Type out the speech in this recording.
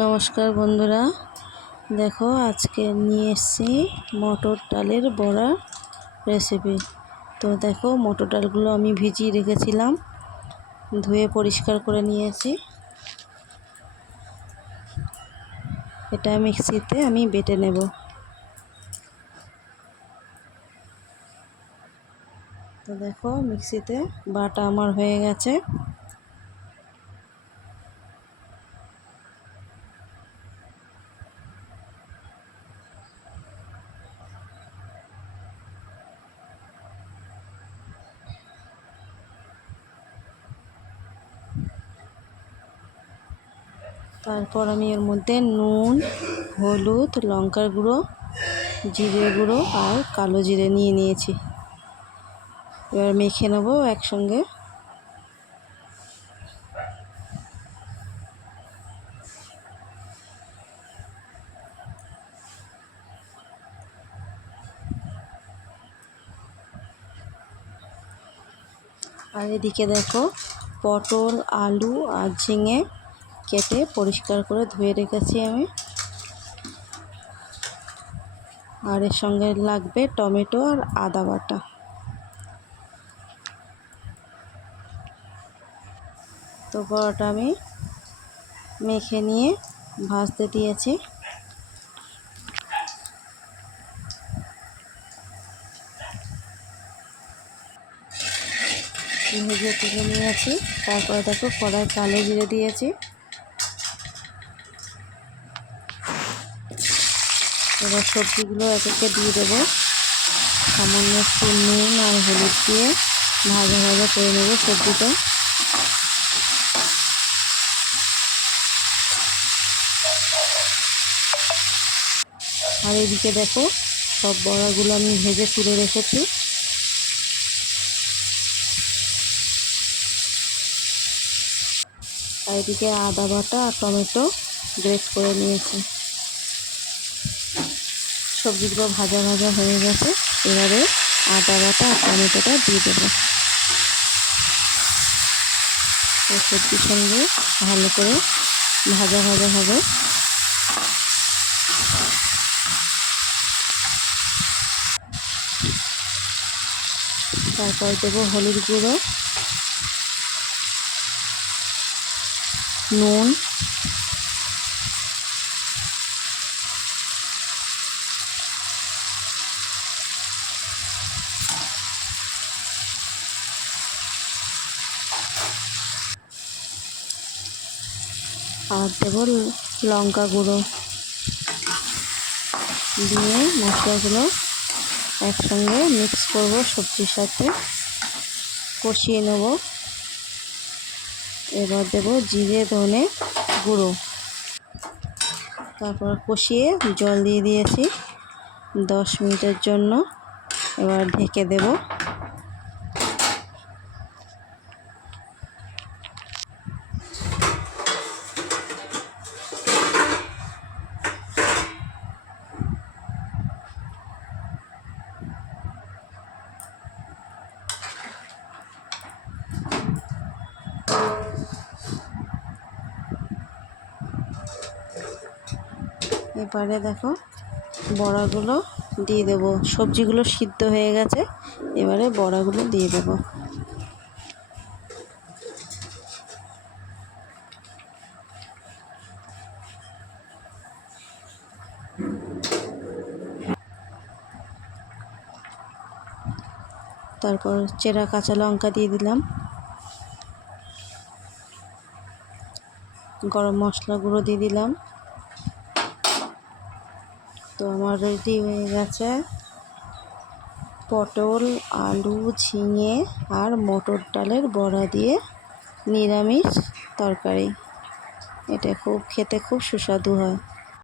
নমস্কার বন্ধুরা, দেখো আজকে নিয়ে এসেছি মটর ডালের বড়া রেসিপি। তো দেখো মটর ডালগুলো আমি ভিজিয়ে রেখেছিলাম, ধুয়ে পরিষ্কার করে নিয়েছি। এটা মিক্সিতে আমি বেটে নেব। তো দেখো মিক্সিতে বাটা আমার হয়ে গেছে। তারপর আমি এর মধ্যে নুন, হলুদ, লঙ্কার গুঁড়ো, জিরে গুঁড়ো আর কালো জিরে নিয়ে নিয়েছি। এবার মেখে নেব একসঙ্গে। আর এদিকে দেখো পটল, আলু আর ঝিঙে কেটে পরিষ্কার করে ধুয়ে রেখেছি আমি। আর এর সঙ্গে লাগবে টমেটো আর আদা বাটা। তো বড়াটা আমি মেখে নিয়ে ভাজতে দিয়েছি। ভেজে তুলে নিয়েছি। তারপরে দেখো কড়াই কালো জিরে দিয়েছি। এবার সবজিগুলো এক একে দিয়ে দেবো। সামান্য একটু নুন আর হলুদ দিয়ে ভাজা ভাজা করে নেব সবজিটা। আর এদিকে দেখো সব বড়াগুলো আমি ভেজে তুলে রেখেছি। আর এদিকে আদা বাটা আর টমেটো গ্রেট করে নিয়েছি। সবজিগুলো ভাজা ভাজা হয়ে গেছে। এবারে আদা বাটা আর টমেটোটা দিয়ে দেবো। সবজির সঙ্গে ভালো করে ভাজা ভাজা হবে। তারপর দেবো হলুদ গুঁড়ো, নুন, আর দেবো লঙ্কা গুঁড়ো দিয়ে মশলাগুলো একসঙ্গে মিক্স করব, সবজির সাথে কষিয়ে নেব। এবার দেবো জিরে ধনে গুঁড়ো। তারপর কষিয়ে জল দিয়ে দিয়েছি 10 মিনিটের জন্য। এবার ঢেকে দেব। এবারে দেখো বড়াগুলো দিয়ে দেবো। সবজিগুলো সিদ্ধ হয়ে গেছে, এবারে বড়াগুলো দিয়ে দেবো। তারপর চেরা কাঁচা লঙ্কা দিয়ে দিলাম। গরম মশলা গুঁড়ো দিয়ে দিলাম। তো আমার রেডি হয়ে গেছে পটল, আলু, ঝিঙে আর মটর ডালের বড়া দিয়ে নিরামিষ তরকারি। এটা খেতে খুব সুস্বাদু হয়।